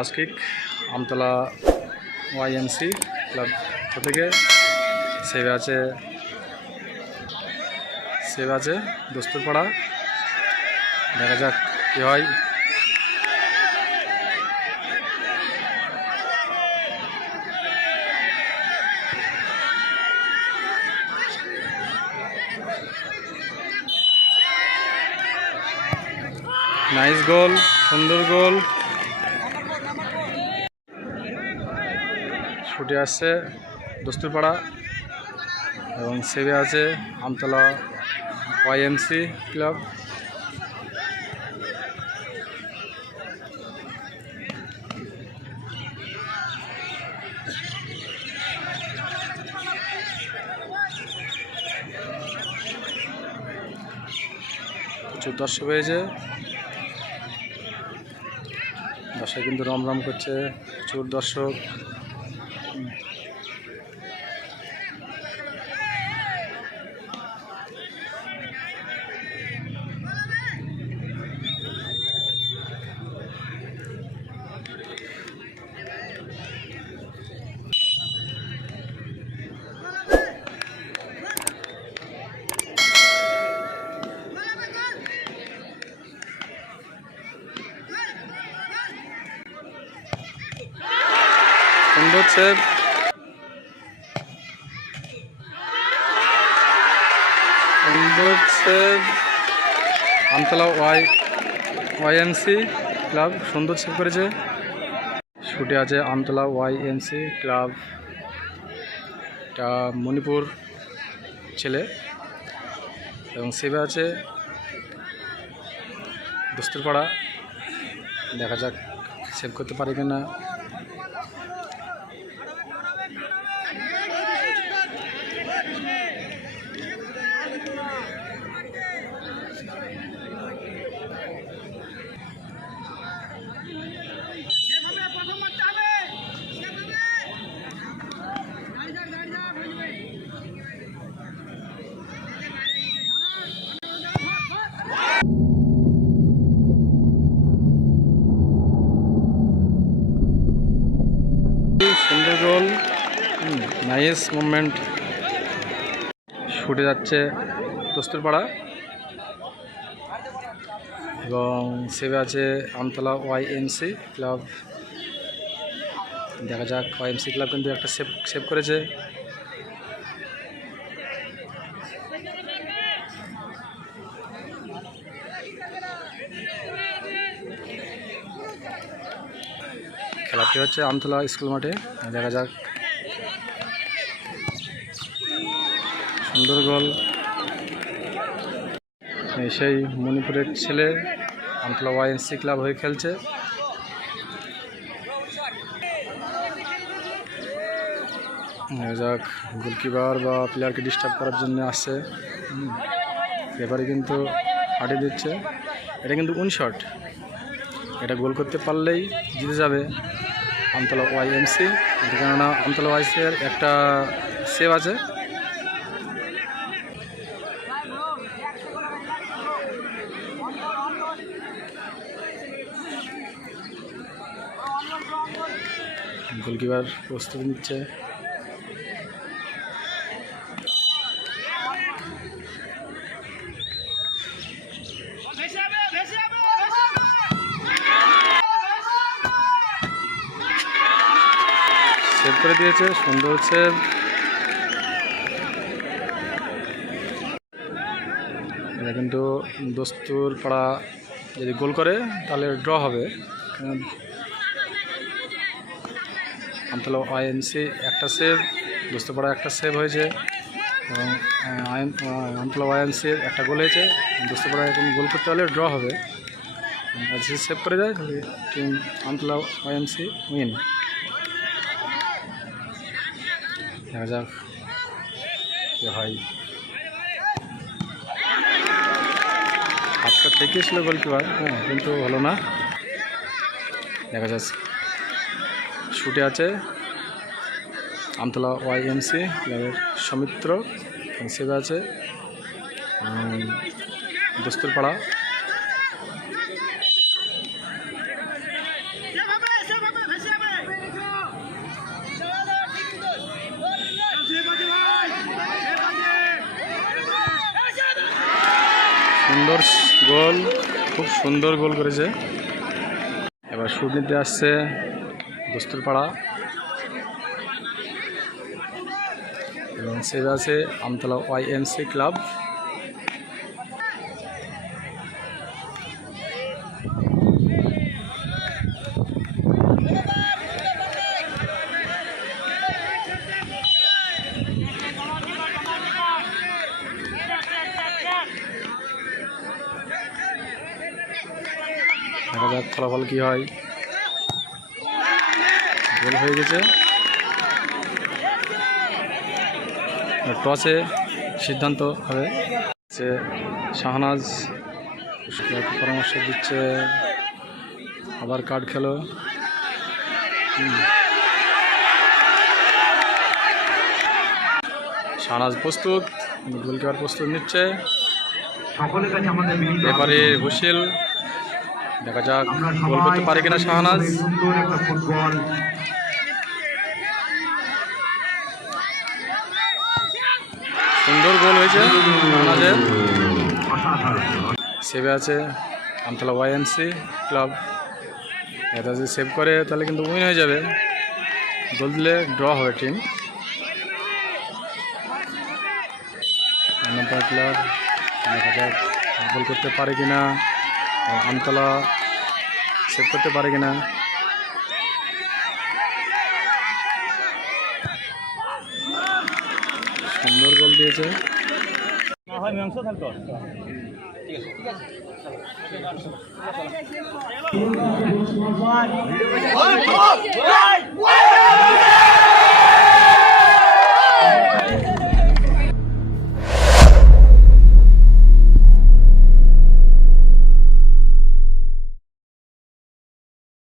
First kick, Amtala YMC club থেকে। সেভে আছে সেভে আছে দস্তুরপাড়া। দেখা যাক কী হয়। নাইস গোল সুন্দর গোল ছুটে আসছে দস্তুরপাড়া, এবং সেবে আছে আমতলা ওয়াইএমসি ক্লাব। প্রচুর দর্শক হয়েছে দর্শক কিন্তু রমরম করছে, প্রচুর দর্শক। সুন্দর সেভ সুন্দর save Amtala Y YMC club সুন্দর সেভ করেছে। শুটে আছে আমতলা ওয়াইএমসি ক্লাব মণিপুর ছেলে। এবং সেভে আছে দস্তুরপাড়া। দেখা যাক সেভ করতে পারে কিনা যেভাবে প্রথম মারতে হবে সেভাবে গাড়ি যা গাড়ি যা হয়ে যাবে সুন্দর গোল নাইস মুভমেন্ট। ছুটে যাচ্ছে দস্তুরপাড়া। এবং সেবে আছে আমতলা ওয়াইএমসি ক্লাব। দেখা যাক ওয়াইএমসি ক্লাব কিন্তু একটা সেভ সেভ করেছে। খেলাটি হচ্ছে আমতলা স্কুল মাঠে। দেখা যাক সুন্দর গোল এই সেই মণিপুরের ছেলে আমতলা ওয়াইএনসি ক্লাব হয়ে খেলছে। যাক, গোলকিপার বা প্লেয়ারকে ডিস্টার্ব করার জন্য আসছে। এবারে কিন্তু হাঁটে দিচ্ছে। এটা কিন্তু উন শট এটা গোল করতে পারলেই জিতে যাবে আমতলা ওয়াইএমসি কেননা আমতলা ওয়াইসির একটা সেভ আছে। গোলকিপার প্রস্তুতি নিচ্ছে। সেভ করে দিয়েছে, সুন্দর সেভ এটা কিন্তু দস্তুর পাড়া যদি গোল করে, তাহলে ড্র হবে। আমতলা আইএনসি একটা সেভ দোস্তপাড়া একটা সেভ হয়েছে। এবং আমতলা ওয়াইএনসির একটা গোল হয়েছে। দোস্তপাড়া এখন গোল করতে হলে ড্র হবে। যদি সেভ করে যায় তাহলে টিম আমতলা ওয়াইএমসি উইন দেখা যাক কি হয়। হাতটা ঠেকিয়েছিল গোলকিপার হ্যাঁ কিন্তু হলো না। দেখা যাচ্ছে। শুটে আছে। আমতলা ওয়াইএমসি ক্লাবের সমিত্র সেবা আছে। দস্তুরপাড়া। সুন্দর গোল, খুব সুন্দর গোল করেছে। এবার শুট নিতে আসছে দোস্তুর পাড়া এবং সেভ আছে Amtala Y M C club. দেখা যাক ফলাফল কি হয়। গোল হয়ে গেছে টসে সিদ্ধান্ত হবে যে শাহনাজ পরামর্শ দিচ্ছে, আবার কার্ড খেলো। শাহনাজ প্রস্তুত, গোলকিপার প্রস্তুত নিচ্ছে এবারে। হুসেল দেখা যাক গোল করতে পারে কিনা শাহনাজ সুন্দর গোল হয়েছে অসাধারণ সেভে আছে আমতলা ওয়াইএমসি ক্লাব। এটা যদি সেভ করে, তাহলে কিন্তু উইন হয়ে যাবে। গোল দিলে ড্র হবে টিম নম্বর গোল করতে পারে কিনা, আমতলা সেভ করতে পারে কিনা। সুন্দর ঠিক দিয়েছে